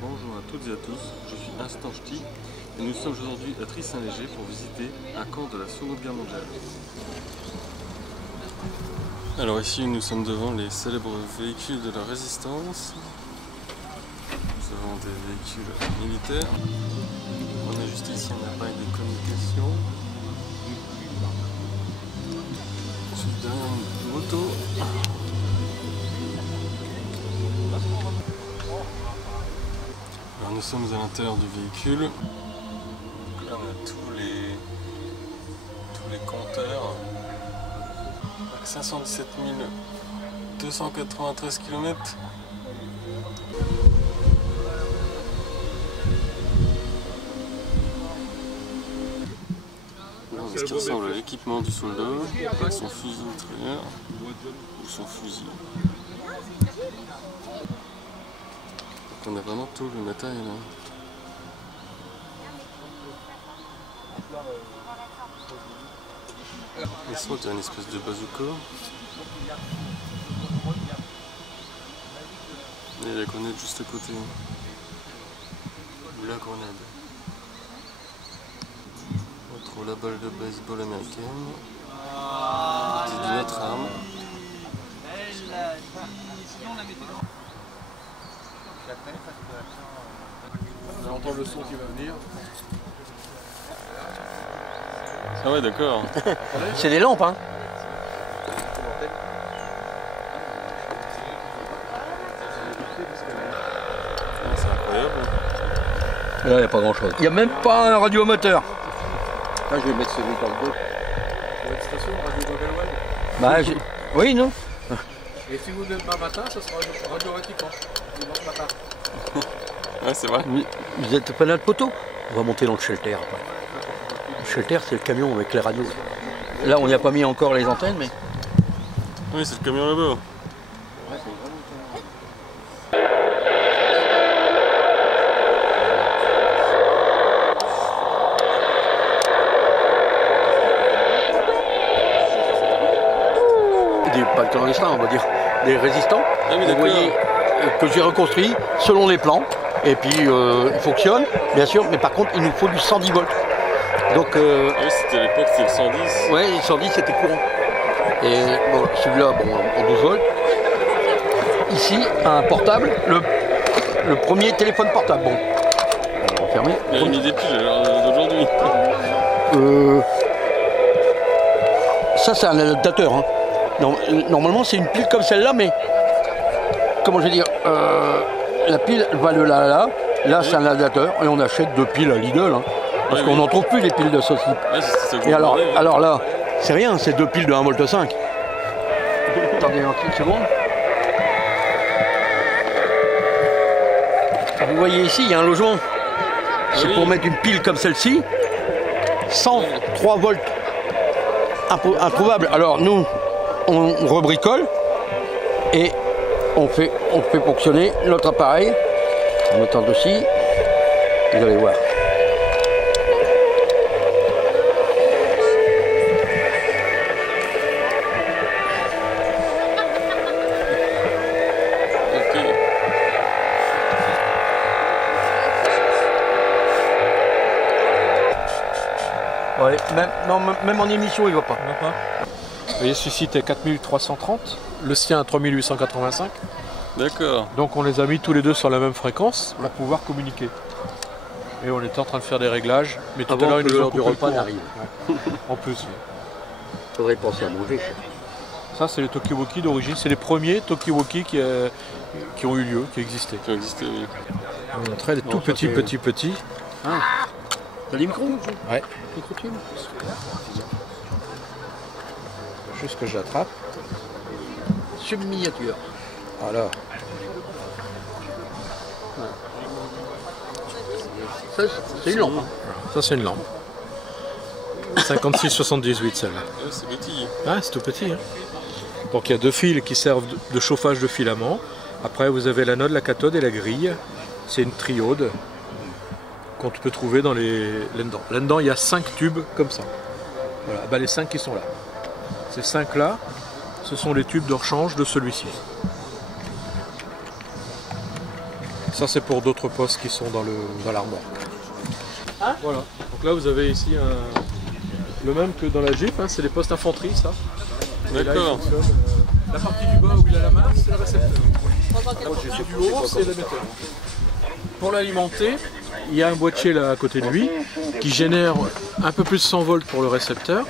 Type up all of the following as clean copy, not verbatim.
Bonjour à toutes et à tous, je suis Instant Ch'ti et nous sommes aujourd'hui à Try-Saint-Léger pour visiter un camp de la Seconde Guerre mondiale. Alors ici nous sommes devant les célèbres véhicules de la Résistance. Nous avons des véhicules militaires. On a juste ici un appareil de communication. Juste derrière une moto. Alors nous sommes à l'intérieur du véhicule. Donc là on a tous les compteurs. 517 293 km. Là on a ce qui ressemble à l'équipement du soldat, avec son fusil mitrailleur ou son fusil. Donc on a vraiment tout le matériel. Ici on a une espèce de bazooka. Et la grenade juste à côté. La grenade. On trouve la balle de baseball américaine. C'est d'une autre arme. On entend le son qui va venir. Ah ouais, d'accord. C'est des lampes, hein. C'est incroyable. Là, il n'y a pas grand chose. Il n'y a même pas un radiomoteur. Là, je vais mettre celui dans le dos. Pour une station, Radio Gogel Web. Oui, non. Et si vous venez demain matin, ça sera Radio Vatican. Dimanche matin. Ouais, c'est vrai. Vous êtes pas notre poteau. On va monter dans le shelter après. Le shelter, c'est le camion avec les radios. Là, on n'y a pas mis encore les antennes, mais... Oui, c'est le camion là-bas. Pas de clandestins, on va dire. Des résistants. Ah oui, vous voyez, que j'ai reconstruit selon les plans. Et puis, il fonctionne, bien sûr. Mais par contre, il nous faut du 110 volts. Donc... Ah oui, c'était à l'époque, c'était le 110. Ouais, le 110 c'était courant. Et bon, celui-là, bon, en 12 volts. Ici, un portable, le premier téléphone portable. Bon, on va fermer. Il a mis des piles d'aujourd'hui. Ça, c'est un adaptateur. Hein. Normalement, c'est une pile comme celle-là, mais comment je vais dire, la pile va de là à là. Là, c'est un adaptateur et on achète deux piles à Lidl. Hein. Parce qu'on n'en trouve plus les piles de ce type. Ouais, ça que et alors là, c'est rien, c'est deux piles de 1,5 V. Attendez une petite seconde. Vous voyez ici, il y a un logement. C'est pour mettre une pile comme celle-ci. 103 volts. Introuvable. Alors nous, on rebricole et on fait fonctionner notre appareil. En mettant dessus, vous allez voir. Ouais, même en émission, il ne va pas. Vous voyez, celui-ci était 4330, le sien 3885. D'accord. Donc on les a mis tous les deux sur la même fréquence pour pouvoir communiquer. Et on était en train de faire des réglages, mais tout à l'heure, ils nous ont coupé le courant. Ouais. En plus, oui. Faudrait penser à manger. Ça, c'est les Talkie-Walkie d'origine. C'est les premiers Talkie-Walkie qui ont eu lieu, qui existaient. Qui ont existé, oui. On va montrer les tout petits. Ah. T'as des micros? Ouais. Micro-tube. Juste que je l'attrape. Sub-miniature. Voilà. Ça, c'est une lampe. Hein. Ça, c'est une lampe. 56-78 celle-là. Ouais, c'est petit. Ah, c'est tout petit. Hein. Donc il y a deux fils qui servent de chauffage de filament. Après, vous avez l'anode, la cathode et la grille. C'est une triode qu'on peut trouver dans là-dedans. Là-dedans, il y a 5 tubes comme ça. Voilà, bah, les 5 qui sont là. Ces 5-là, ce sont les tubes de rechange de celui-ci. Ça c'est pour d'autres postes qui sont dans l'armoire. Voilà, donc là vous avez ici le même que dans la Jeep, hein, c'est les postes infanterie ça. D'accord. La partie du bas où il a la main, c'est le récepteur. La partie du haut, c'est l'émetteur. Pour l'alimenter, il y a un boîtier là à côté de lui qui génère un peu plus de 100 volts pour le récepteur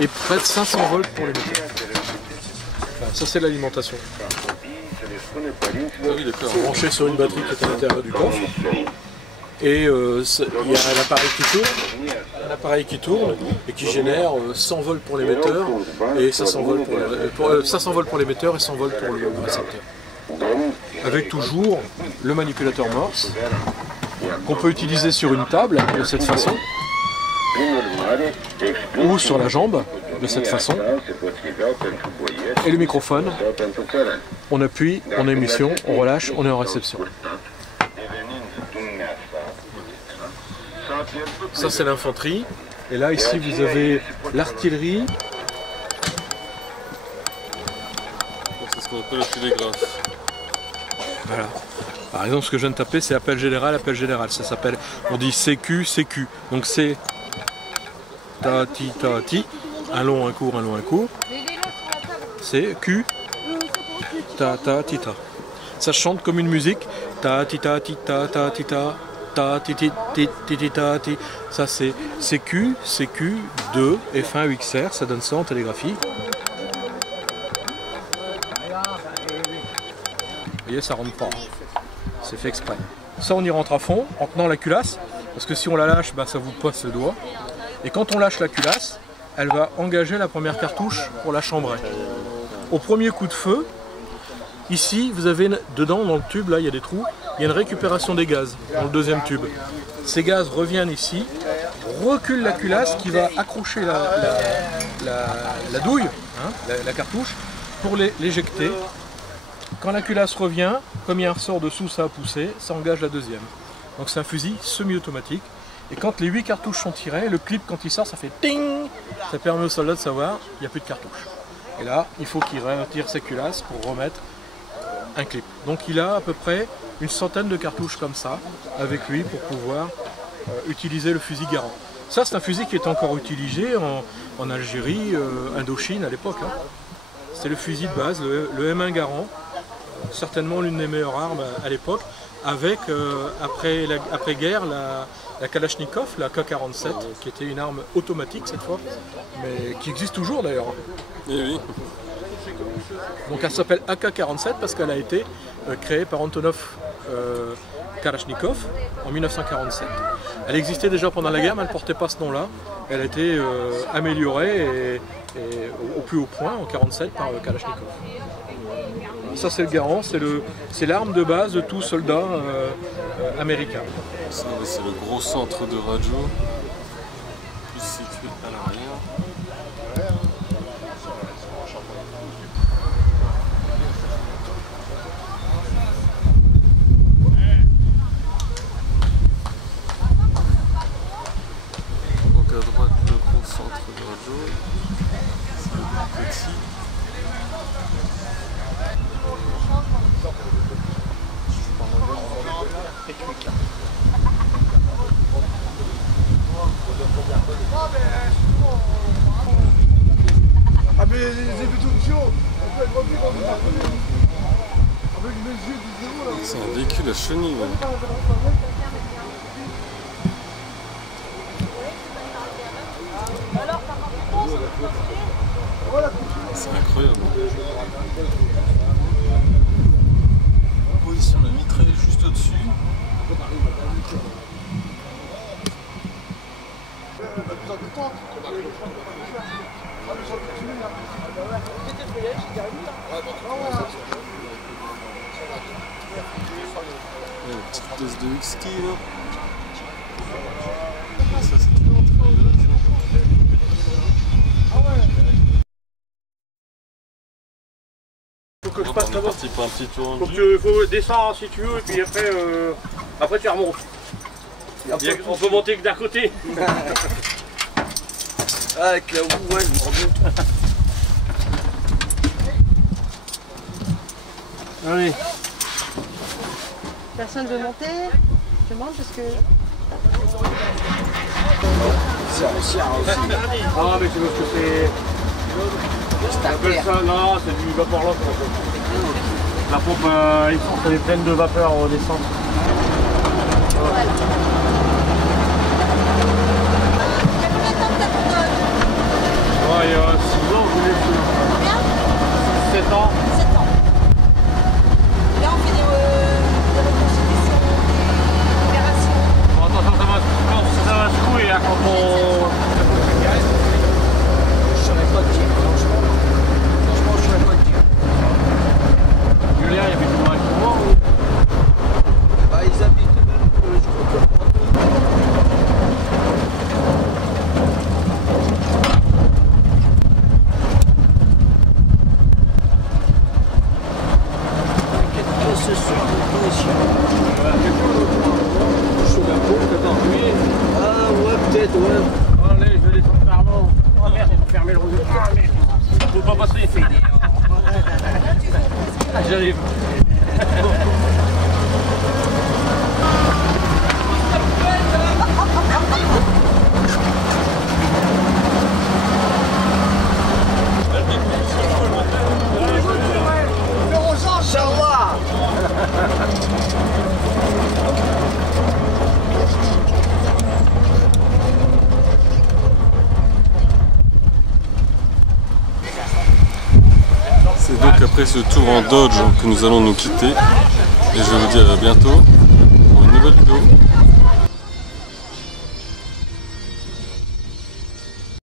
et près de 500 volts pour l'émetteur. Enfin, ça c'est l'alimentation. Ah oui, d'accord. C'est branché sur une batterie qui est à l'intérieur du coffre. Et il y a un appareil qui tourne et qui génère 100 volts pour l'émetteur et 500 volts pour l'émetteur et 100 volts pour le récepteur. Avec toujours le manipulateur Morse qu'on peut utiliser sur une table de cette façon ou sur la jambe de cette façon. Et le microphone, on appuie, on est émission, on relâche, on est en réception. Ça c'est l'infanterie. Et là ici vous avez l'artillerie. C'est ce qu'on appelle le télégraphe. Voilà. Par exemple ce que je viens de taper c'est appel général, appel général. Ça s'appelle, on dit CQ, CQ. Donc c'est ta ti, un long, un court, un long, un court. C'est Q, ta ti ta. Ça chante comme une musique. Ta ti ta ti ta ta ti ta. Ça c'est CQ, CQ, 2, F1, UXR, ça donne ça en télégraphie. Vous voyez, ça rentre pas. C'est fait exprès. Ça on y rentre à fond en tenant la culasse, parce que si on la lâche, bah, ça vous passe le doigt. Et quand on lâche la culasse, elle va engager la première cartouche pour la chambrer. Au premier coup de feu, ici vous avez dedans dans le tube, là il y a des trous. Il y a une récupération des gaz dans le deuxième tube. Ces gaz reviennent ici, reculent la culasse qui va accrocher la douille, hein, la cartouche, pour l'éjecter. Quand la culasse revient, comme il y a un ressort dessous, ça a poussé, ça engage la deuxième. Donc c'est un fusil semi-automatique. Et quand les 8 cartouches sont tirées, le clip quand il sort, ça fait ting. Ça permet au soldat de savoir qu'il n'y a plus de cartouches. Et là, il faut qu'il retire ses culasses pour remettre un clip. Donc il a à peu près une centaine de cartouches comme ça avec lui pour pouvoir utiliser le fusil Garand. Ça c'est un fusil qui est encore utilisé en Algérie, Indochine à l'époque. Hein. C'est le fusil de base, le M1 Garand, certainement l'une des meilleures armes à l'époque, avec après-guerre la Kalachnikov, la K-47, qui était une arme automatique cette fois, mais qui existe toujours d'ailleurs. Eh oui. Donc elle s'appelle AK-47 parce qu'elle a été créée par Antonov Kalachnikov en 1947. Elle existait déjà pendant la guerre mais elle ne portait pas ce nom-là. Elle a été améliorée et au plus haut point en 1947 par Kalachnikov. Ça c'est le Garand, c'est l'arme de base de tout soldat américain. C'est le gros centre de radio, plus situé à l'arrière. Donc à droite le gros centre de radio, c'est le petit. Ah mais les bétonniers, on peut être rempli dans une partie. Avec mes yeux du zéro là. C'est un véhicule à chenilles. Ouais. C'est incroyable. Position la mitrailleuse juste au-dessus. Une petite dose de whisky là. Ça c'est trop Faut que je passe d'abord. pour un petit tour en Faut descendre si tu veux et puis après tu remontes. On peut monter que d'un côté. Ah, avec la roue, ouais, je me remonte. Allez. Personne veut monter? Je demande parce que... Ah mais c'est parce que c'est... On appelle ça, non, c'est du vapeur lock en fait. La pompe, elle est pleine de vapeur au descente. Ouais, il y a 6 ans, je l'ai fait. Combien? 7 ans. 7 ans. Là, on fait des reconstitutions, des opérations. Bon, attention, ça va se couiller hein, quand on... Je saurais pas te dire, franchement. Franchement, je saurais pas te dire. Julien, il y avait du mal pour moi ou... Bah, ils habitent même, je crois que... Ce soir, sous la pompe, oui. Ah ouais, peut-être, ouais. Allez, je vais descendre par là. Oh merde, ils ont fermé le roseau. Ah merde, faut pas passer. J'arrive. C'est donc après ce tour en Dodge que nous allons nous quitter. Et je vais vous dire à bientôt pour une nouvelle vidéo.